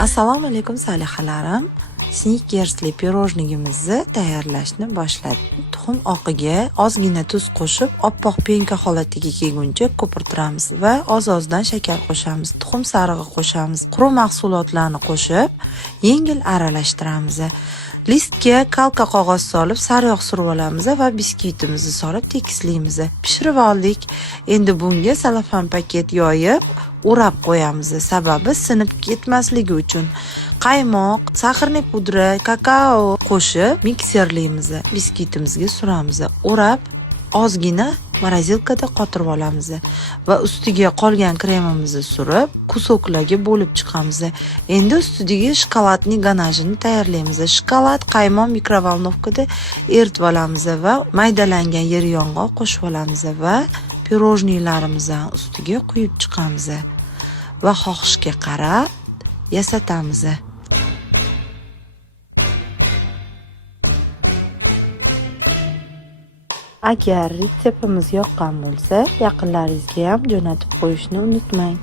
Assalomu alaykum salihalarim. Snickersli pirojnigimizni tayyorlashni boshladik. Tuxum oqiga ozgina tuz qo'shib, oppoq penka holatiga kelguncha ko'pirtiramiz va oz-ozdan shakar qo'shamiz. Tuxum sarig'i qo'shamiz. Quruq mahsulotlarni qo'shib, yengil aralashtiramiz. Listga kalka qog'oz solib, sariyog' surib olamiz va biskvitimizni solib tekislaymiz. Pishirib oldik. Endi bunga salafan paket yoyib, o'rab qo'yamiz. Sababi sinib ketmasligi uchun. Qaymoq, saxarli pudra, kakao qo'shib mikserlaymiz. Biskvitimizga suramiz. O'rab ozgina morozilkada qotirib olamiz va ustiga qolgan kremimizni surib, kusoklarga bo'lib chiqamiz. Endi ustiga shokoladning ganajini tayyorlaymiz. Shokolad, qaymoq mikrovolnovkada eritib olamiz va maydalangan yer yong'oq qo'shib olamiz va pirojnilarimizdan ustiga quyib chiqamiz va xohishga qarab yasatamiz. Agar retseptimiz yoqqan bo'lsa, yaqinlaringizga ham jo'natib qo'yishni unutmang.